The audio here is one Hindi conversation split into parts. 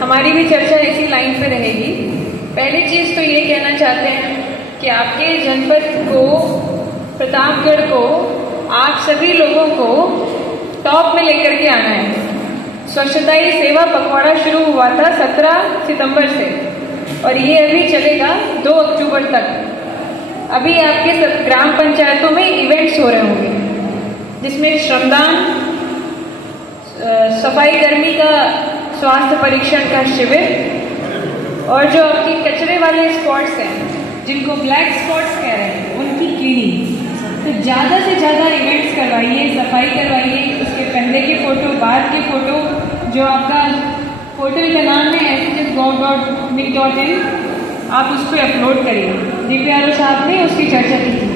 हमारी भी चर्चा इसी लाइन पे रहेगी। पहली चीज तो ये कहना चाहते हैं कि आपके जनपद को, प्रतापगढ़ को, आप सभी लोगों को टॉप में लेकर के आना है। स्वच्छता ही सेवा पखवाड़ा शुरू हुआ था 17 सितंबर से और ये अभी चलेगा 2 अक्टूबर तक। अभी आपके सब ग्राम पंचायतों में इवेंट्स हो रहे होंगे जिसमें श्रमदान, सफाई कर्मी का स्वास्थ्य परीक्षण का शिविर और जो आपकी कचरे वाले स्पॉट्स हैं जिनको ब्लैक स्पॉट्स कह रहे हैं उनकी क्लीनिंग। तो ज़्यादा से ज़्यादा इवेंट्स करवाइए, सफाई करवाइए। उसके पहले के फोटो, बाद के फोटो, जो आपका पोर्टल का नाम है shsgov.nic.in, आप उस पर अपलोड करिए। DPRO साहब ने उसकी चर्चा की थी।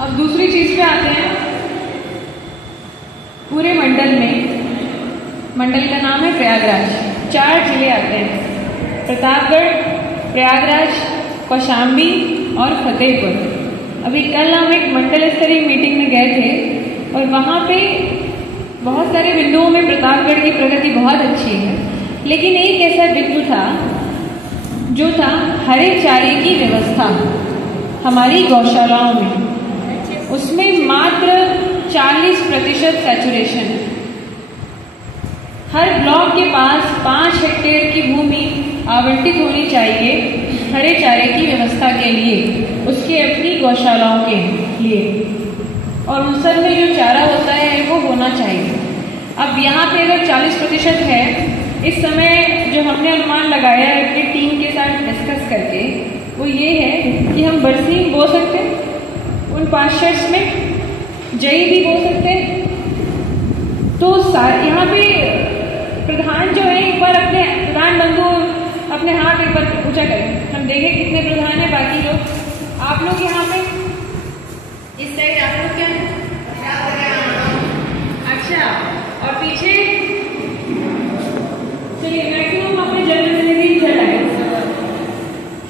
अब दूसरी चीज पे आते हैं। पूरे मंडल में, मंडल का नाम है प्रयागराज, 4 जिले आते हैं, प्रतापगढ़, प्रयागराज, कौशाम्बी और फतेहपुर। अभी कल हम एक मंडल स्तरीय मीटिंग में गए थे और वहाँ पे बहुत सारे बिंदुओं में प्रतापगढ़ की प्रगति बहुत अच्छी है, लेकिन एक ऐसा बिंदु था जो था हरे चारे की व्यवस्था हमारी गौशालाओं में। उसमें मात्र 40% सैचुरेशन है। हर ब्लॉक के पास 5 हेक्टेयर की भूमि आवंटित होनी चाहिए हरे चारे की व्यवस्था के लिए, उसके अपनी गौशालाओं के लिए, और उन सब में जो चारा होता है वो होना चाहिए। अब यहाँ पे अगर 40% है, इस समय जो हमने अनुमान लगाया है अपनी टीम के साथ डिस्कस करके, वो ये है कि हम बरसीम बो सकते हैं उन 5 शेड्स में, जई भी बो सकते हैं। तो यहाँ पे प्रधान जो है, एक बार अपने प्रधान बंधु अपने हाथ एक बार ऊंचा करें, हम देखें कितने प्रधान है। बाकी लोग, आप लोग यहाँ पे इस साइड, आप लोग क्या है? अच्छा, और पीछे चलिए मैक्सिमम अपने जनप्रतिनिधि चलाए।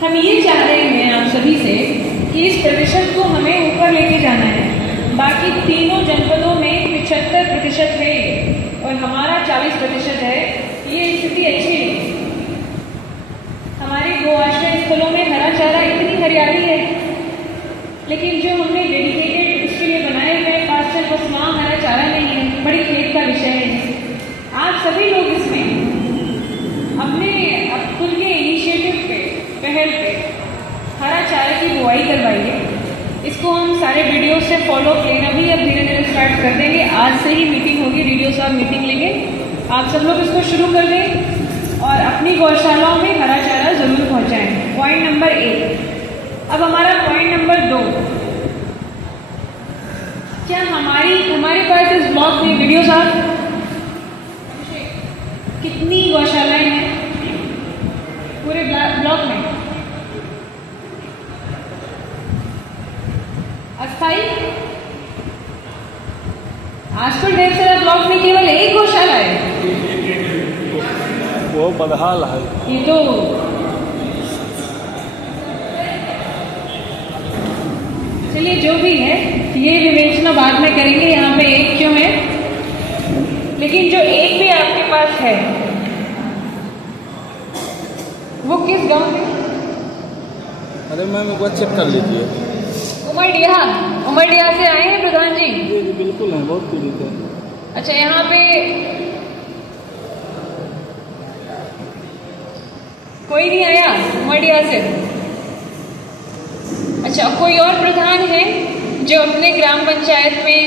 हम ये चाह रहे हैं आप सभी से कि इस प्रतिशत को हमें ऊपर लेके जाना है। बाकी तीनों जनपदों में 75% है और हमारा 40% है। ये स्थिति अच्छी है। हमारे गो आश्रय स्थलों में हरा चारा, इतनी हरियाली है, लेकिन जो हमने डेडिकेटेड उसके लिए बनाए हुए पास्चर, बस वहाँ हरा चारा नहीं है। बड़ी खेत का विषय है। आप सभी लोग इसमें अपने खुद के इनिशिएटिव पे, पहल पे हरा चारे की बुआई करवाइए। इसको हम सारे वीडियो से फॉलो लेना भी अब धीरे धीरे स्टार्ट कर देंगे। आज से ही मीटिंग होगी, वीडियो साहब मीटिंग लेंगे। आप सब लोग इसको शुरू कर दें और अपनी गौशालाओं में हरा चारा जरूर पहुंचाएं। Point number 1। अब हमारा पॉइंट नंबर 2, क्या हमारे पास इस ब्लॉक में, वीडियो साहब, कितनी गौशालाएं हैं पूरे ब्लॉक में? अस्थाई? आजकल ढेर सारा ब्लॉक में केवल एक गौशाला है, वो बदहाल है। ये तो चलिए जो भी है ये विवेचना बाद में करेंगे। यहाँ पे एक क्यों है, लेकिन जो एक भी आपके पास है वो किस गांव में? अरे मैम एक बार चेक कर लीजिए। उमरडिया से आए हैं प्रधान जी? जी बिल्कुल है, बहुत पीड़ित है। अच्छा, यहाँ पे कोई नहीं आया उमरडिया से? अच्छा, कोई और प्रधान है जो अपने ग्राम पंचायत में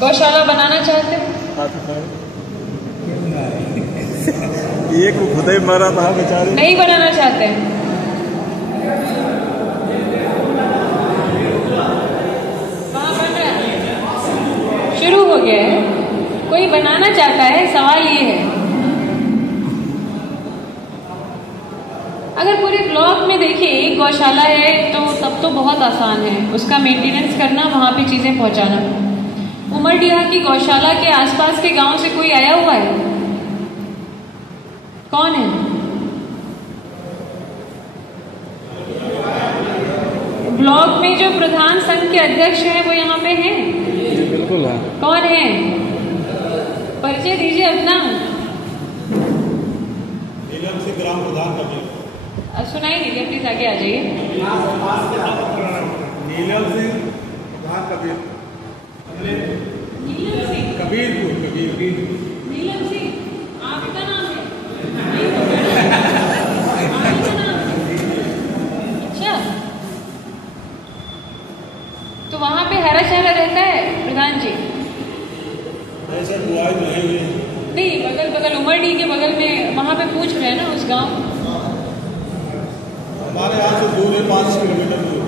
गौशाला बनाना चाहते हैं? एक खुद ही मरा था बेचारे। नहीं बनाना चाहते हैं? वहाँ बन रहा है, शुरू हो गया है। कोई बनाना चाहता है, सवाल ये है अगर पूरे ब्लॉक में देखिए एक गौशाला है तो तब तो बहुत आसान है उसका मेंटेनेंस करना, वहाँ पे चीजें पहुँचाना। उमरडिया की गौशाला के आसपास के गांव से कोई आया हुआ है? कौन है? ब्लॉक में जो प्रधान संघ के अध्यक्ष हैं वो यहाँ पे हैं? बिल्कुल है। कौन है? परिचय दीजिए अपना। सुनाई नहीं दिया, प्लीज आगे आ जाइए। नीलम सिंह कबीर कबीरपुर नीलम सिंह आपका नाम है? अच्छा, तो वहाँ पे हरा चारा रहता है प्रधान जी? नहीं, बगल उमरडी के बगल में वहाँ पे पूछ रहे हैं ना, उस गांव। हमारे यहाँ से दूर है, 5 किलोमीटर दूर।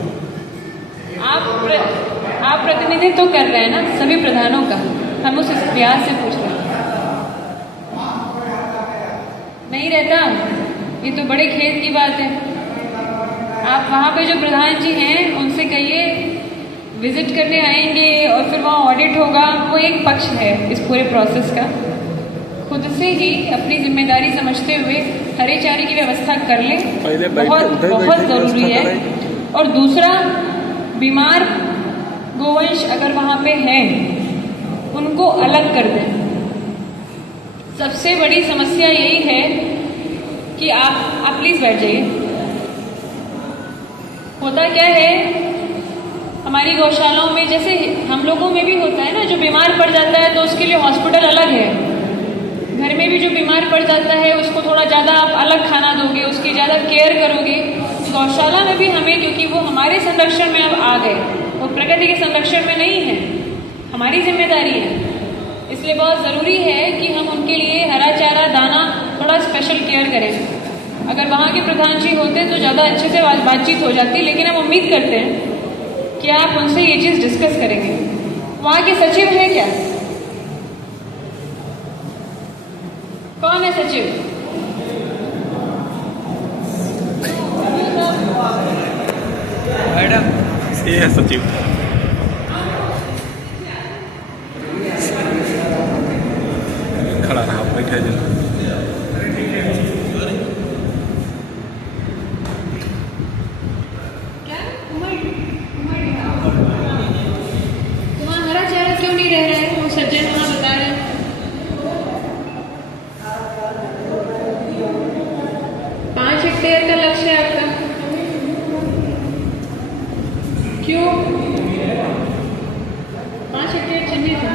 आप प्रतिनिधित्व तो कर रहे हैं ना सभी प्रधानों का, हम उस इतिहास से पूछ रहे हैं। नहीं रहता, ये तो बड़े खेत की बात है। आप वहाँ पे जो प्रधान जी हैं उनसे कहिए विजिट करने आएंगे और फिर वहाँ ऑडिट होगा, वो एक पक्ष है इस पूरे प्रोसेस का। खुद से ही अपनी जिम्मेदारी समझते हुए हरे चारे की व्यवस्था कर लें, बहुत जरूरी है। और दूसरा, बीमार गोवंश अगर वहाँ पे हैं उनको अलग कर दें। सबसे बड़ी समस्या यही है कि आप प्लीज बैठ जाइए। होता क्या है हमारी गौशालाओं में, जैसे हम लोगों में भी होता है ना, जो बीमार पड़ जाता है तो उसके लिए हॉस्पिटल अलग है। घर में भी जो बीमार पड़ जाता है उसको थोड़ा ज़्यादा आप अलग खाना दोगे, उसकी ज़्यादा केयर करोगे। गौशाला में भी हमें, क्योंकि वो हमारे संरक्षण में अब आ गए, वो प्रकृति के संरक्षण में नहीं है, हमारी जिम्मेदारी है। इसलिए बहुत ज़रूरी है कि हम उनके लिए हरा चारा दाना थोड़ा स्पेशल केयर करें। अगर वहाँ के प्रधान जी होते तो ज़्यादा अच्छे से बातचीत हो जाती, लेकिन हम उम्मीद करते हैं कि आप उनसे ये चीज़ डिस्कस करेंगे। वहाँ के सचिव हैं क्या? कौन है सचिव? मैडम, ये है सचिव। खड़ा रहा, बैठे जरा। वहाँ हरा चारा क्यों नहीं रह रहा है? वो सज्जन वहाँ बता रहे हैं 5 हेक्टेयर का लक्ष्य है आपका। क्यों 5 हेक्टेयर चाहिए था?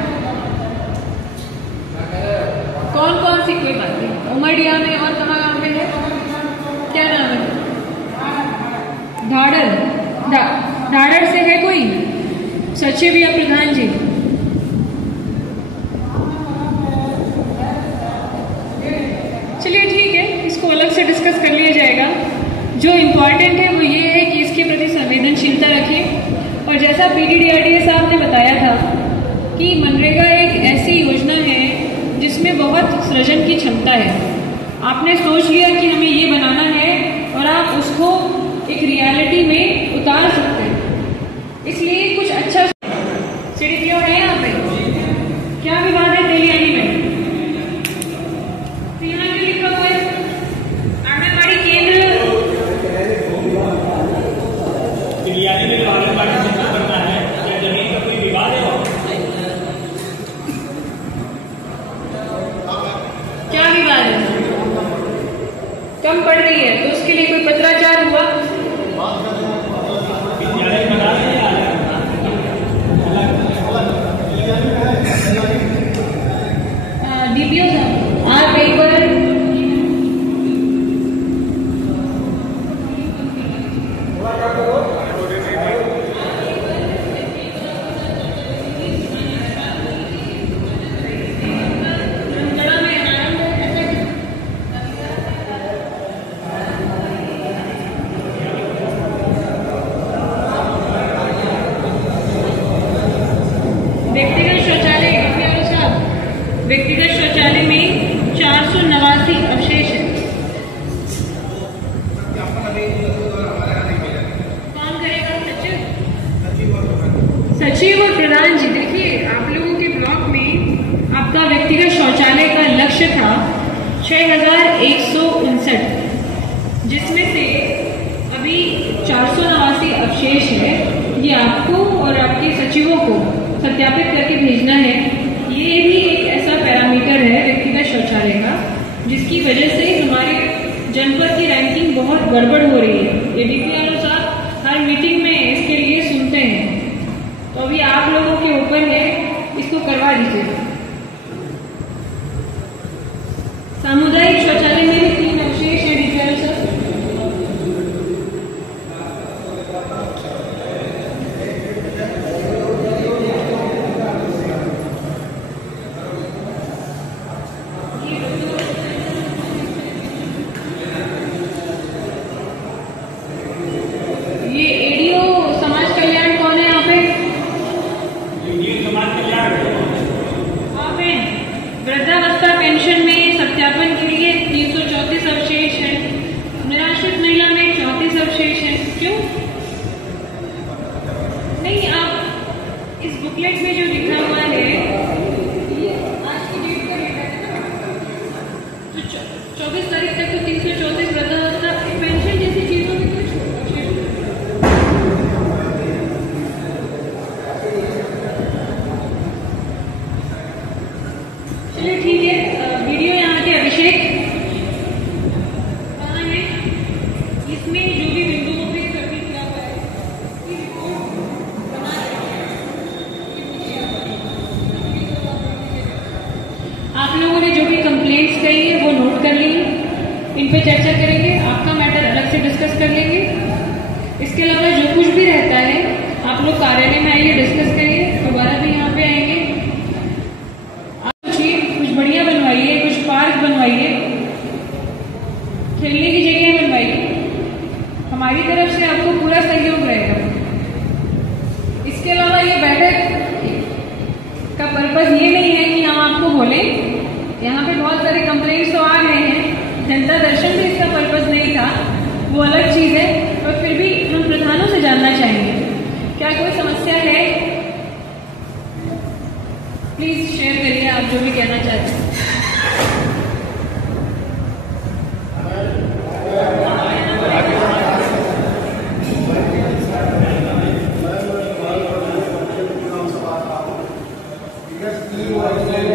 कौन कौन सी, कोई बात नहीं, उमरिया में और कहाँ गाँव में है? क्या नाम है? ढाढ़र से है कोई सचिव या प्रधान जी? चलिए ठीक है, इसको अलग से डिस्कस कर लिया जाएगा। जो इम्पोर्टेंट है वो ये है कि इसके प्रति संवेदनशीलता रखें। और जैसा PDDRDA साहब ने बताया था कि मनरेगा एक ऐसी योजना है जिसमें बहुत सृजन की क्षमता है। आपने सोच लिया कि हमें ये बनाना है और आप उसको एक रियलिटी में उतार सकते हैं। इसलिए कुछ अच्छा CDPO है यहाँ पे। क्या विवाद है तेलियानी में? तो यहाँ क्यों लिखा हुआ है आंगनबाड़ी केंद्र? तेलियानी में आंगनबाड़ी केंद्र बनना है, क्या जमीन का कोई विवाद है? क्या विवाद है? कम पड़ रही है तो उसके लिए कोई पत्राचार हुआ? विद्यालय बना रहे हैं DPO साहब, आप एक बार व्यक्तिगत शौचालय में 489 अवशेष है। कौन करेगा? सचिव और प्रधान जी। देखिए, आप लोगों के ब्लॉक में आपका व्यक्तिगत शौचालय का लक्ष्य था 6159, जिसमें से अभी 489 अवशेष है। ये आपको और आपके सचिवों को सत्यापित करके भेजना है। ये भी एक ऐसा पैरामीटर है व्यक्तिगत शौचालय का जिसकी वजह से हमारे जनपद की रैंकिंग बहुत गड़बड़ हो रही है। एबीपी अनुसार हर मीटिंग में इसके लिए सुनते हैं, तो अभी आप लोगों के ऊपर है, इसको करवा दीजिए। सामुदायिक शौचालय में भी 3 अवशेष है डिटेल सर। ये एडीओ समाज कल्याण कौन है यहाँ पे? समाज कल्याण वहाँ पे वृद्धावस्था पेंशन में सत्यापन के लिए 334 अवशेष है, निराश्रित महिला में 34 अवशेष है। क्यों नहीं? आप इस बुकलेट में जो लिखा हुआ है ये आज की डेट का डेटा है ना, तो 24 तारीख तक तो 334 वृद्धावस्था पेंशन जैसी चीजों में कुछ अवशेष। चलिए ठीक है। वीडियो यहाँ के अभिषेक कहाँ है? इसमें जो भी बिंदुओं पे सर्वे किया हुआ है उसकी रिपोर्ट बना आप लोगों ने जो भी कंप्लेंट्स कही है वो नोट कर ली, इन पे चर्चा करेंगे, आपका मैटर अलग से डिस्कस कर लेंगे। इसके अलावा जो कुछ भी रहता है आप लोग कार्यालय में आइए, डिस्कस करिए, दोबारा भी यहाँ पे आएंगे। कुछ बढ़िया बनवाइए, कुछ पार्क बनवाइए, खेलने की जगह बनवाइए, हमारी तरफ से आपको पूरा सहयोग रहेगा। इसके अलावा ये बैठक का पर्पज ये नहीं है कि हम आपको बोले, यहाँ पे बहुत सारे कंप्लेंट्स तो आ गए हैं, जनता दर्शन भी इसका पर्पज नहीं था, वो अलग चीज है, और फिर भी हम प्रधानों से जानना चाहेंगे क्या कोई समस्या है। प्लीज शेयर करिए आप जो भी कहना चाहते हैं।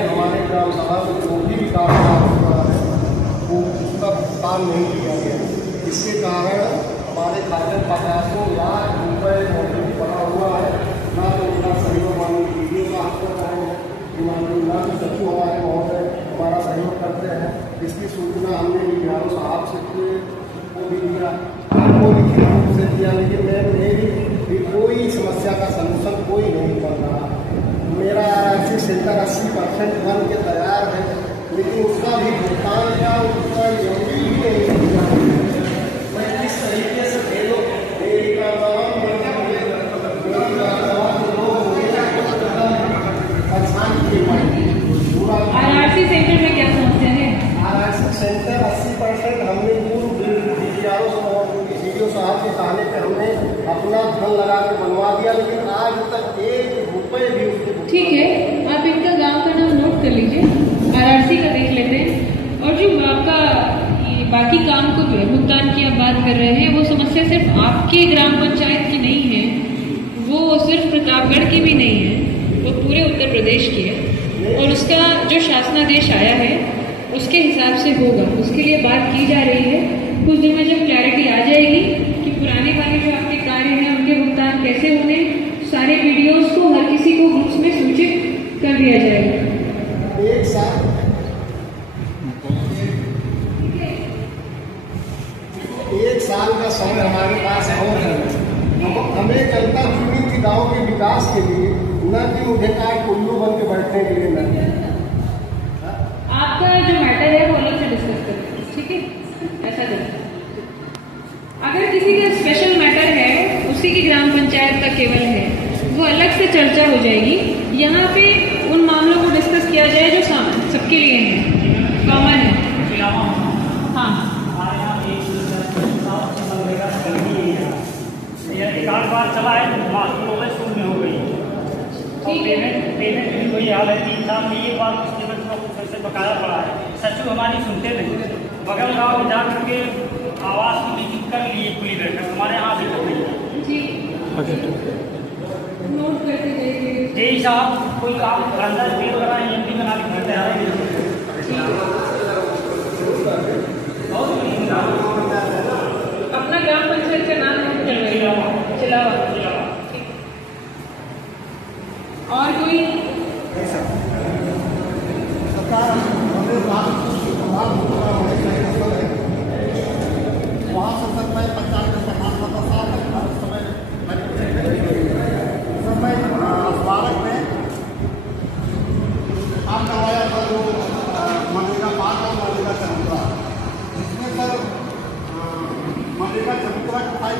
हमारे ग्राम सभा में जो भी काम हुआ है वो उसका भुगतान नहीं किया गया, इसके कारण हमारे खाते 50 लाख रुपए मौजूद पड़ा हुआ है। ना तो उनका सहयोग माननीय वीडियो का हाथ कर रहे हैं, ना तो सचिव हमारे महोदय हमारा सहयोग करते हैं। इसकी सूचना हमने वीडियो साहब से को भी दिया, आपको लिखित रूप से दिया, लेकिन मेरी कोई समस्या का सलूशन कोई नहीं कर रहा। मेरा आरआरसी सेंटर 80% बन के तैयार है, लेकिन उसका भी भुगतान का उसका जरूरी ही नहीं दिया। मैं किस तरीके से भेजो मेरी परेशान किए आरआरसी सेंटर में क्या समस्या है? आरआरसी सेंटर 80% हमने वीडियो साहब के कहने पर हमने अपना धन लगा के बनवा दिया, लेकिन आज तक 1 रुपये भी उसके। ठीक है, आप इनका गांव का नाम नोट कर लीजिए, आरआरसी का देख लेते हैं। और जो आपका ये बाकी काम को भुगतान की आप बात कर रहे हैं, वो समस्या सिर्फ आपके ग्राम पंचायत की नहीं है, वो सिर्फ प्रतापगढ़ की भी नहीं है, वो पूरे उत्तर प्रदेश की है। और उसका जो शासनादेश आया है उसके हिसाब से होगा, उसके लिए बात की जा रही है। कुछ दिन में जब क्लैरिटी आ जाएगी कि पुराने वाले जो आपके कार्य हैं उनके भुगतान कैसे होंगे, सारे वीडियोस को हर किसी को ग्रुप्स में सूचित कर दिया जाएगा। एक साल का समय हमारे पास और है। हमें जनता चुनी थी गांव के विकास के लिए, न कि मुझे काय कुल्लू बन के बैठने के लिए। नहीं, आपका जो मैटर है वो अलग से डिस्कस करें, ठीक है? ऐसा करें, अगर किसी का स्पेशल मैटर है, उसी की ग्राम पंचायत का केवल है, वो अलग से चर्चा हो जाएगी। यहाँ पे उन मामलों को डिस्कस किया जाए जो सबके लिए है, कॉमन है। हाँ, एक आध बार चला है, स्कूल में हो गई, पेमेंट भी वही हाल है। 3 साल में ये बात उसके से बकाया पड़ा है। सचिव हमारी सुनते नहीं, बगल गाँव में जा करके आवास की मीटिंग कर लिए, खुली बैठक हमारे यहाँ भी कर रही है। नोट करते जाइए। जय साहब कोई काम अंदाज पेड़ कराए, एमपी बना के करते हैं।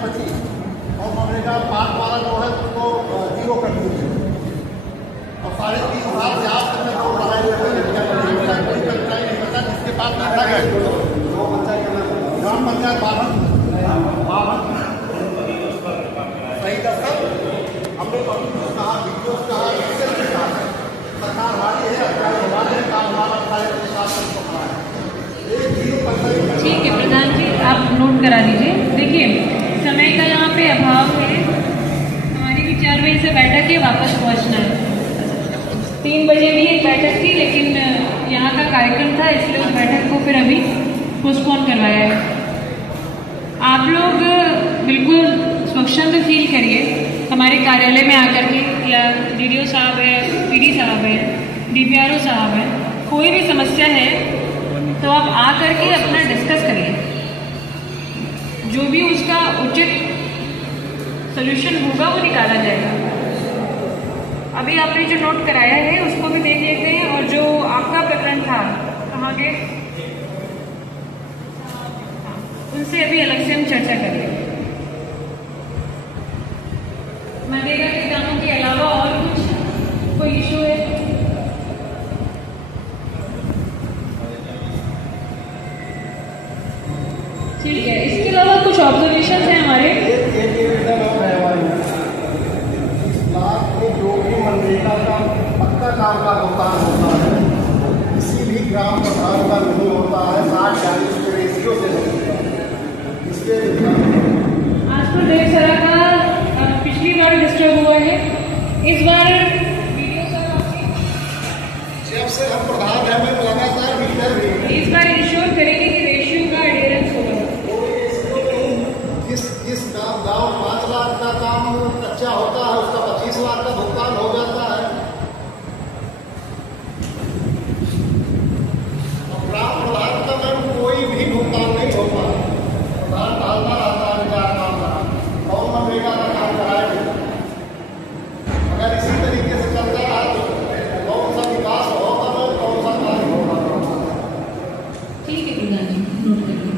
बची और मनरेगा 5 वाला जो है उसको 0 कर दीजिए और 3.5 साल से आप तक जो पढ़ाई जिसके पास पैसा है ग्राम पंचायत बावन सही दस्तक हमने कहा वीडियो कहा सरकार हमारी है हमारे काम हमारा ठीक है प्रधान जी, आप नोट करा लीजिए। देखिए समय का यहाँ पे अभाव है, हमारी भी 4 बजे से बैठक है, वापस पहुँचना है। 3 बजे भी एक बैठक थी लेकिन यहाँ का कार्यक्रम था इसलिए उस बैठक को फिर अभी पोस्टपोन करवाया है। आप लोग बिल्कुल स्वच्छंद फील करिए हमारे कार्यालय में आकर के, या DDO साहब है, PD साहब है, DPRO साहब है, कोई भी समस्या है तो आप आकर के अपना डिस्कस करिए, जो भी उसका उचित सॉल्यूशन होगा वो निकाला जाएगा। अभी आपने जो नोट कराया है उसको भी देख लेते हैं, और जो आपका प्रकरण था कहाँ गए, उनसे अभी अलग से हम चर्चा करेंगे। मनरेगा के कामों के अलावा और कुछ कोई इशू है? ठीक है, इसके अलावा कुछ ऑब्जर्वेशन है हमारे। जो भी मनरेगा का पक्का काम का भुगतान होता है किसी भी ग्राम प्रधान का नहीं होता है 60-40 के रेशियो से नहीं होता है। इसके आज तो ढेर सारा का पिछली बार डिस्टर्ब हुआ है, इस बार वीडियो जब से हम प्रधान है मैं लगातार डिस्टर्ब इस बार इंश्योर करेंगे कि रेशियो का एडेरेंस होगा। जिस गाँव 5 लाख का काम कच्चा होता है उसका 25 लाख का भुगतान हो जाता है। और ग्राम प्रधान का मैम कोई भी भुगतान नहीं होता, प्रधान डालता रहता है विचार काम करा और मनरेगा का काम कराएगा। अगर इसी तरीके से चलता रहा तो कौन सा विकास होगा मैम, कौन सा कार्य होगा। ठीक है प्रधान जी, नोट करिए।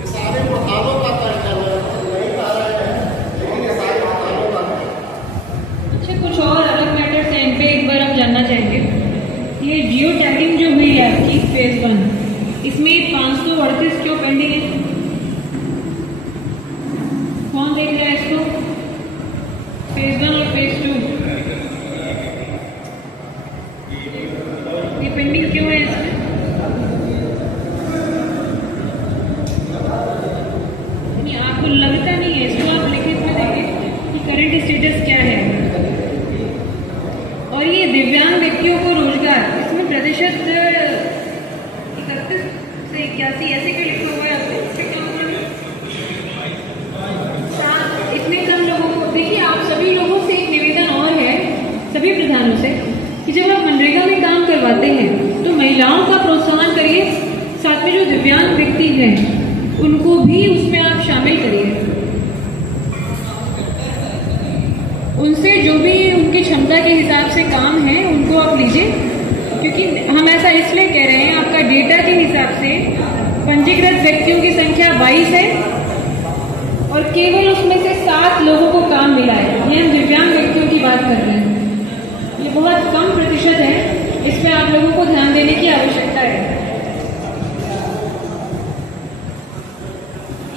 ये सारे प्रधानों का क्वेश्चन है, नहीं कह रहे हैं लेकिन ये सारे प्रधानों का है। अच्छा, कुछ और अलग मैटर्स हैं, इन पे एक बार हम जानना चाहेंगे। ये जियो टैगिंग जो हुई है आपकी फेज 1, इसमें 538 क्यों पेंडिंग है? कौन देख रहा है इसको? फेज 1 और फेज 2 ये पेंडिंग क्यों है इसमें? नहीं, आपको लगता नहीं है, इसको आप लिखित में देखें कि करंट स्टेटस क्या है। और ये दिव्यांग व्यक्तियों को रोजगार, इसमें प्रतिशत 31 से 81 ऐसे क्यों लिखा हुआ है आपने? इतने कम लोगों को, देखिए आप सभी लोगों से एक निवेदन और है, सभी प्रधानों से, कि जब आप मनरेगा में काम करवाते हैं तो महिलाओं का प्रोत्साहन करिए, साथ में जो दिव्यांग व्यक्ति हैं उनको भी उसमें आप शामिल करिए। उनसे जो भी उनकी क्षमता के हिसाब से काम है उनको आप लीजिए, क्योंकि हम ऐसा इसलिए कह रहे हैं, आपका डेटा के हिसाब से पंजीकृत व्यक्तियों की संख्या 22 है और केवल उसमें से 7 लोगों को काम मिला है। ये हम दिव्यांग व्यक्तियों की बात कर रहे हैं, ये बहुत कम प्रतिशत है, इसमें आप लोगों को ध्यान देने की आवश्यकता है।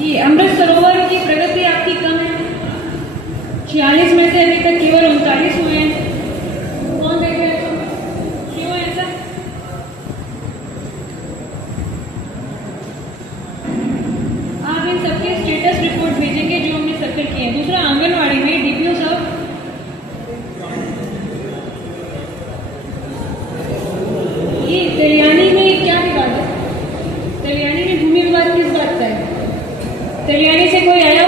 ये अमृत सरोवर की प्रगति आपकी कम है, 46 में से अभी तक केवल 39 हुए हैं। कौन देख रहे हैं? क्यों है ऐसा? आप इन सबके स्टेटस रिपोर्ट भेजेंगे जो हमने सर्कल किए हैं। दूसरा, आंगनवाड़ी में DPO साहब ये तेलियानी में क्या विवाद है? तेलियानी में भूमि विवाद किस बात का है? तेलियानी से कोई आया